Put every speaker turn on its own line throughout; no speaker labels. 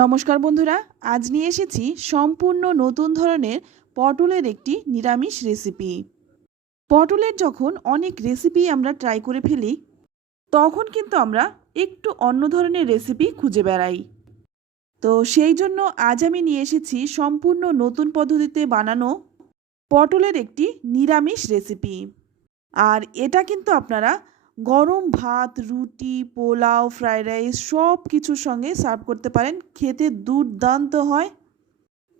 নমস্কার বন্ধুরা, আজ নিয়ে এসেছি সম্পূর্ণ নতুন ধরনের পটলের একটি নিরামিষ রেসিপি পটলের যখন অনেক রেসিপি আমরা ট্রাই করে ফেলি, তখন কিন্তু আমরা একটু অন্য ধরনের রেসিপি খুঁজে বেড়াই। তো সেই জন্য আজ আমি নিয়ে এসেছি সম্পূর্ণ নতুন পদ্ধতিতে বানানো পটলের একটি নিরামিষ রেসিপি আর এটা কিন্তু আপনারা গরম ভাত, রুটি, পোলাও, ফ্রাইড রাইস সব কিছুর সঙ্গে সার্ভ করতে পারেন। খেতে দুর্দান্ত হয়।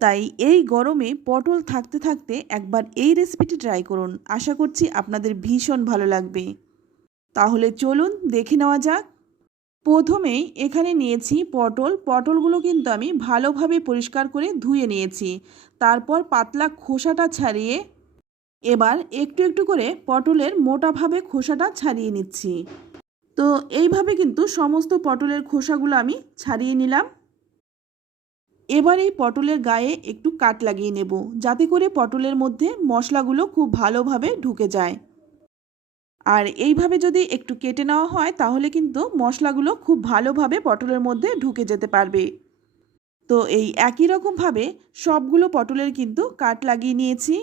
তাই এই গরমে পটল থাকতে থাকতে একবার এই রেসিপিটি ট্রাই করুন। আশা করছি আপনাদের ভীষণ ভালো লাগবে। তাহলে চলুন দেখে নেওয়া যাক। প্রথমেই এখানে নিয়েছি পটল। পটলগুলো কিন্তু আমি ভালোভাবে পরিষ্কার করে ধুয়ে নিয়েছি। তারপর পাতলা খোসাটা ছাড়িয়ে এবার একটু একটু করে পটলের মোটাভাবে খোসাটা ছাড়িয়ে নিচ্ছি। তো এইভাবে কিন্তু সমস্ত পটলের খোসাগুলো আমি ছাড়িয়ে নিলাম। এবার এই পটলের গায়ে একটু কাট লাগিয়ে নেব, যাতে করে পটলের মধ্যে মশলাগুলো খুব ভালোভাবে ঢুকে যায়। আর এইভাবে যদি একটু কেটে নেওয়া হয়, তাহলে কিন্তু মশলাগুলো খুব ভালোভাবে পটলের মধ্যে ঢুকে যেতে পারবে। তো এই একই রকমভাবে সবগুলো পটলের কিন্তু কাট লাগিয়ে নিয়েছি।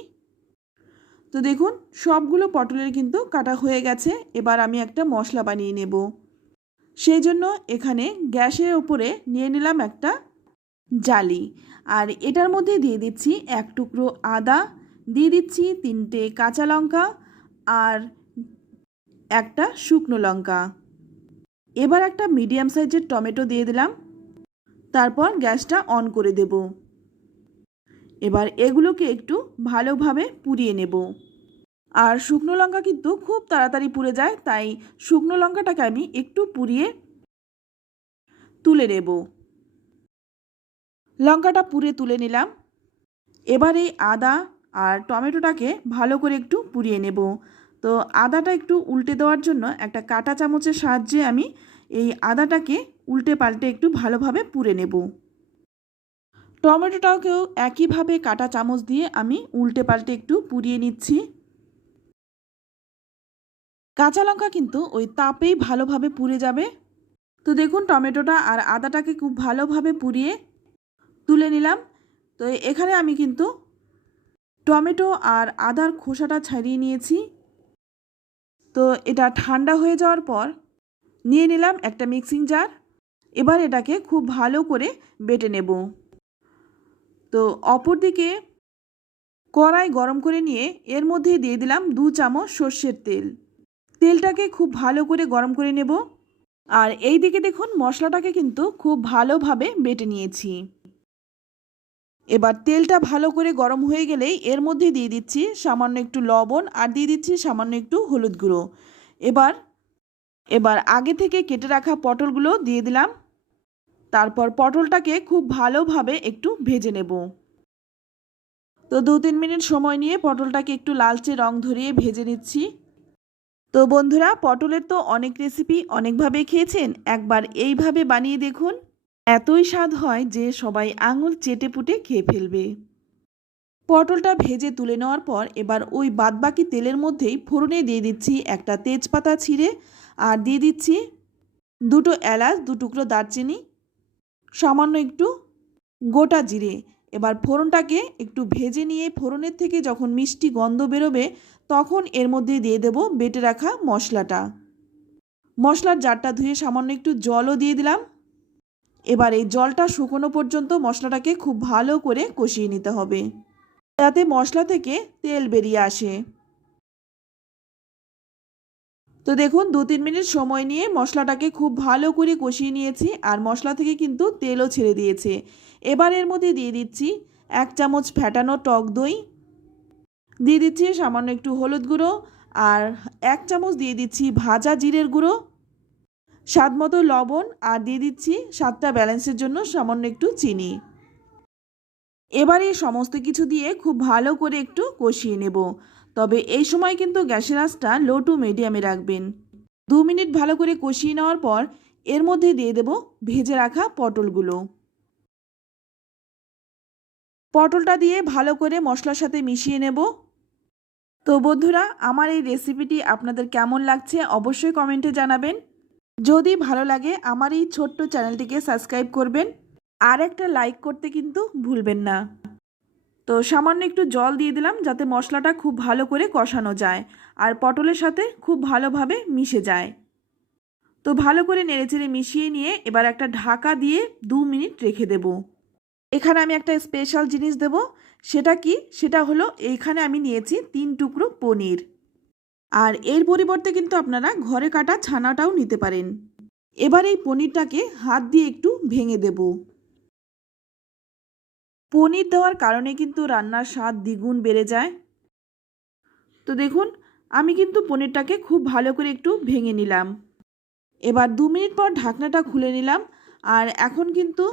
তো দেখুন, সবগুলো পটলের কিন্তু কাটা হয়ে গেছে। এবার আমি একটা মশলা বানিয়ে নেব। সেই জন্য এখানে গ্যাসের ওপরে নিয়ে নিলাম একটা জালি। আর এটার মধ্যে দিয়ে দিচ্ছি এক টুকরো আদা, দিয়ে দিচ্ছি তিনটে কাঁচা লঙ্কা আর একটা শুকনো লঙ্কা। এবার একটা মিডিয়াম সাইজের টমেটো দিয়ে দিলাম। তারপর গ্যাসটা অন করে দেব। এবার এগুলোকে একটু ভালোভাবে পুড়িয়ে নেব। আর শুকনো লঙ্কা কিন্তু খুব তাড়াতাড়ি পুড়ে যায়, তাই শুকনো লঙ্কাটাকে আমি একটু পুড়িয়ে তুলে নেব। লঙ্কাটা পুড়ে তুলে নিলাম। এবার এই আদা আর টমেটোটাকে ভালো করে একটু পুড়িয়ে নেব। তো আদাটা একটু উল্টে দেওয়ার জন্য একটা কাঁটা চামচের সাহায্যে আমি এই আদাটাকে উল্টে পাল্টে একটু ভালোভাবে পুড়ে নেব। টমেটোটাকেও একইভাবে কাটা চামচ দিয়ে আমি উল্টে পাল্টে একটু পুড়িয়ে নিচ্ছি। কাঁচা লঙ্কা কিন্তু ওই তাপেই ভালোভাবে পুড়ে যাবে। তো দেখুন, টমেটোটা আর আদাটাকে খুব ভালোভাবে পুড়িয়ে তুলে নিলাম। তো এখানে আমি কিন্তু টমেটো আর আদার খোসাটা ছাড়িয়ে নিয়েছি। তো এটা ঠান্ডা হয়ে যাওয়ার পর নিয়ে নিলাম একটা মিক্সিং জার। এবার এটাকে খুব ভালো করে বেটে নেব। তো অপরদিকে কড়াই গরম করে নিয়ে এর মধ্যে দিয়ে দিলাম দু চামচ সর্ষের তেল। তেলটাকে খুব ভালো করে গরম করে নেব। আর এই দিকে দেখুন মশলাটাকে কিন্তু খুব ভালোভাবে বেটে নিয়েছি। এবার তেলটা ভালো করে গরম হয়ে গেলেই এর মধ্যে দিয়ে দিচ্ছি সামান্য একটু লবণ আর দিয়ে দিচ্ছি সামান্য একটু হলুদ গুঁড়ো। এবার এবার আগে থেকে কেটে রাখা পটলগুলো দিয়ে দিলাম। তারপর পটলটাকে খুব ভালোভাবে একটু ভেজে নেব। তো দু তিন মিনিট সময় নিয়ে পটলটাকে একটু লালচে রং ধরিয়ে ভেজে নিচ্ছি। তো বন্ধুরা, পটলের তো অনেক রেসিপি অনেকভাবে খেয়েছেন, একবার এইভাবে বানিয়ে দেখুন। এতই স্বাদ হয় যে সবাই আঙুল চেটে পুটে খেয়ে ফেলবে। পটলটা ভেজে তুলে নেওয়ার পর এবার ওই বাদবাকি তেলের মধ্যেই ফোড়নে দিয়ে দিচ্ছি একটা তেজপাতা ছিঁড়ে। আর দিয়ে দিচ্ছি দুটো এলাচ, দু টুকরো দারচিনি সামান্য একটু গোটা জিরে। এবার ফোড়নটাকে একটু ভেজে নিয়ে ফোড়নের থেকে যখন মিষ্টি গন্ধ বেরোবে, তখন এর মধ্যে দিয়ে দেব বেটে রাখা মশলাটা। মশলার জারটা ধুয়ে সামান্য একটু জলও দিয়ে দিলাম। এবার এই জলটা শুকনো পর্যন্ত মশলাটাকে খুব ভালো করে কষিয়ে নিতে হবে। যাতে মশলা থেকে তেল বেরিয়ে আসে। তো দেখুন দু তিন মিনিট সময় নিয়ে মশলাটাকে খুব ভালো করে কষিয়ে নিয়েছি আর মশলা থেকে কিন্তু তেলও ছেড়ে দিয়েছে। এবার এর মধ্যে দিয়ে দিচ্ছি এক চামচ ফ্যাটানো টক দই। দিয়ে দিচ্ছি সামান্য একটু হলুদ গুঁড়ো আর এক চামচ দিয়ে দিচ্ছি ভাজা জিরের গুঁড়ো। স্বাদ মতো লবণ আর দিয়ে দিচ্ছি স্বাদটা ব্যালেন্সের জন্য সামান্য একটু চিনি। এবারে সমস্ত কিছু দিয়ে খুব ভালো করে একটু কষিয়ে নেব। তবে এই সময় কিন্তু গ্যাসের আঁচটা লো টু মিডিয়ামে রাখবেন। দু মিনিট ভালো করে কষিয়ে নেওয়ার পর এর মধ্যে দিয়ে দেব ভেজে রাখা পটলগুলো। পটলটা দিয়ে ভালো করে মশলার সাথে মিশিয়ে নেব। তো বন্ধুরা, আমার এই রেসিপিটি আপনাদের কেমন লাগছে অবশ্যই কমেন্টে জানাবেন। যদি ভালো লাগে, আমার এই ছোট্ট চ্যানেলটিকে সাবস্ক্রাইব করবেন। আর একটা লাইক করতে কিন্তু ভুলবেন না। তো সামান্য একটু জল দিয়ে দিলাম যাতে মশলাটা খুব ভালো করে কষানো যায় আর পটলের সাথে খুব ভালোভাবে মিশে যায়। তো ভালো করে নেড়েচেড়ে মিশিয়ে নিয়ে এবার একটা ঢাকা দিয়ে দু মিনিট রেখে দেব। এখানে আমি একটা স্পেশাল জিনিস দেব, সেটা কি? সেটা হলো এইখানে আমি নিয়েছি তিন টুকরো পনির। আর এর পরিবর্তে কিন্তু আপনারা ঘরে কাটা ছানাটাও নিতে পারেন। এবার এই পনিরটাকে হাত দিয়ে একটু ভেঙে দেব। পনির দেওয়ার কারণে কিন্তু রান্নার স্বাদ দ্বিগুণ বেড়ে যায়। তো দেখুন, আমি কিন্তু পনিরটাকে খুব ভালো করে একটু ভেঙে নিলাম। এবার দু মিনিট পর ঢাকনাটা খুলে নিলাম আর এখন কিন্তু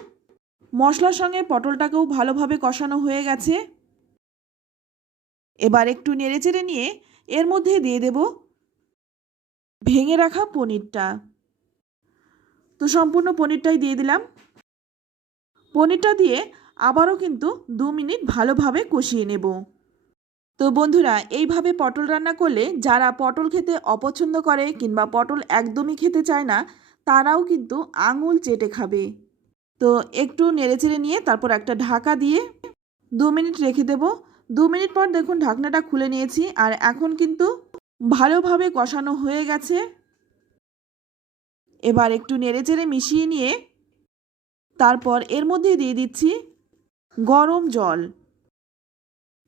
মশলার সঙ্গে পটলটাকেও ভালোভাবে কষানো হয়ে গেছে। এবার একটু নেড়েচেড়ে নিয়ে এর মধ্যে দিয়ে দেব ভেঙে রাখা পনিরটা। তো সম্পূর্ণ পনিরটাই দিয়ে দিলাম। পনিরটা দিয়ে আবারও কিন্তু দু মিনিট ভালোভাবে কষিয়ে নেব। তো বন্ধুরা, এইভাবে পটল রান্না করলে যারা পটল খেতে অপছন্দ করে কিংবা পটল একদমই খেতে চায় না, তারাও কিন্তু আঙুল চেটে খাবে। তো একটু নেড়েচেড়ে নিয়ে তারপর একটা ঢাকা দিয়ে দু মিনিট রেখে দেব। দু মিনিট পর দেখুন ঢাকনাটা খুলে নিয়েছি আর এখন কিন্তু ভালোভাবে কষানো হয়ে গেছে। এবার একটু নেড়েচেড়ে মিশিয়ে নিয়ে তারপর এর মধ্যে দিয়ে দিচ্ছি গরম জল।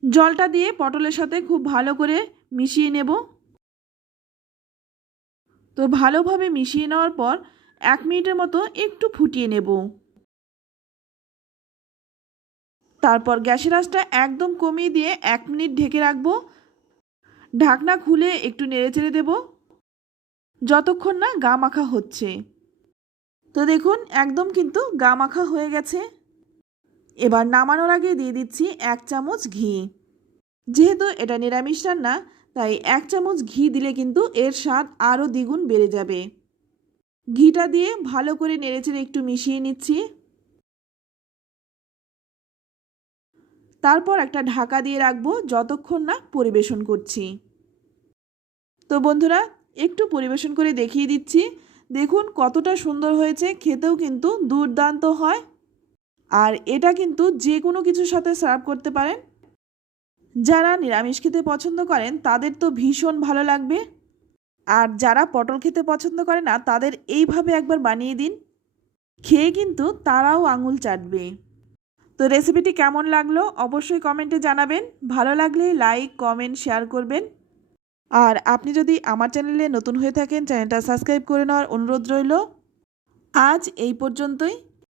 জলটা দিয়ে পটলের সাথে খুব ভালো করে মিশিয়ে নেব। তো ভালোভাবে মিশিয়ে নেওয়ার পর এক মিনিটের মতো একটু ফুটিয়ে নেব। তারপর গ্যাসের আঁচটা একদম কমিয়ে দিয়ে এক মিনিট ঢেকে রাখব। ঢাকনা খুলে একটু নেড়েচেড়ে দেব। যতক্ষণ না গা মাখা হচ্ছে। তো দেখুন, একদম কিন্তু গা মাখা হয়ে গেছে। এবার নামানোর আগে দিয়ে দিচ্ছি এক চামচ ঘি। যেহেতু এটা নিরামিষ রান্না, তাই এক চামচ ঘি দিলে কিন্তু এর স্বাদ আরও দ্বিগুণ বেড়ে যাবে। ঘিটা দিয়ে ভালো করে নেড়েচেড়ে একটু মিশিয়ে নিচ্ছি। তারপর একটা ঢাকা দিয়ে রাখব যতক্ষণ না পরিবেশন করছি। তো বন্ধুরা, একটু পরিবেশন করে দেখিয়ে দিচ্ছি। দেখুন কতটা সুন্দর হয়েছে, খেতেও কিন্তু দুর্দান্ত হয়। আর এটা কিন্তু যে কোনো কিছুর সাথে সার্ভ করতে পারেন। যারা নিরামিষ খেতে পছন্দ করেন, তাদের তো ভীষণ ভালো লাগবে। আর যারা পটল খেতে পছন্দ করে না, তাদের এইভাবে একবার বানিয়ে দিন। খেয়ে কিন্তু তারাও আঙুল চাটবে। তো রেসিপিটি কেমন লাগল? অবশ্যই কমেন্টে জানাবেন। ভালো লাগলে লাইক কমেন্ট শেয়ার করবেন। আর আপনি যদি আমার চ্যানেলে নতুন হয়ে থাকেন চ্যানেলটা সাবস্ক্রাইব করে নেওয়ার অনুরোধ রইল। আজ এই পর্যন্তই।